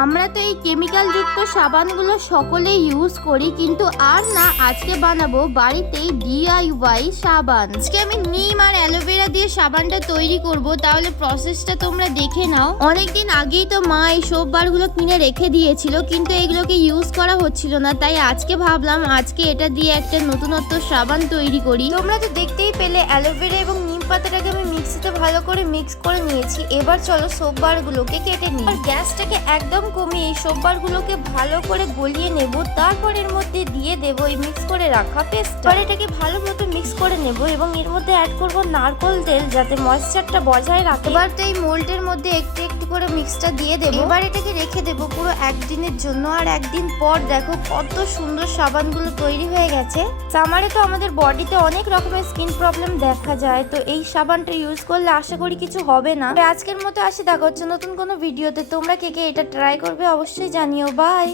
আমরা তো এই কেমিক্যাল যুক্ত সাবানগুলো সকলেই ইউজ করি, কিন্তু আর না, আজকে বানাবো বাড়িতেই DIY সাবান। আজকে আমি নিম আর অ্যালোভেরা দিয়ে সাবানটা তৈরি করব, তাহলে প্রসেসটা তোমরা দেখে নাও। অনেকদিন আগেই তো মা এই সোপ বারগুলো কিনে রেখে দিয়েছিল, কিন্তু এগুলোকে ইউজ করা হচ্ছিল না, তাই আজকে ভাবলাম আজকে এটা দিয়ে একটা নতুনত্ব সাবান তৈরি করি। তোমরা তো দেখতেই পেলে অ্যালোভেরা এবং নিম পাতাটাকে আমি মিক্সিতে ভালো করে মিক্স করে নিয়েছি। এবার চলো সোপ বারগুলোকে কেটে নিই। আর গ্যাসটাকে একদম কমিয়ে এই সোপ বারগুলোকে ভালো করে গলিয়ে নেব। তারপর এর মধ্যে দিয়ে দেব এই মিক্স করে রাখা পেস্ট। আর এটাকে ভালো মতো মিক্স করে নেব এবং এর মধ্যে অ্যাড করব নারকেল তেল, যাতে ময়েশ্চারটা বজায় রাখে। এবার তো এই মোল্ডের মধ্যে একটু একটু করে মিক্সটা দিয়ে দেব। এবার এটাকে রেখে দেব পুরো একদিনের জন্য। আর একদিন পর দেখো কত সুন্দর সাবানগুলো তৈরি হয়ে গেছে। সামারে তো আমাদের বডিতে অনেক রকমের স্কিন প্রবলেম দেখা যায়, তো এই সাবানটা ইউজ করলে আশা করি কিছু হবে না। আজকের মতো আসি, দেখা হচ্ছে নতুন কোনো ভিডিওতে। তোমরা কে কে এটা ট্রাই করবে অবশ্যই জানিও। বাই।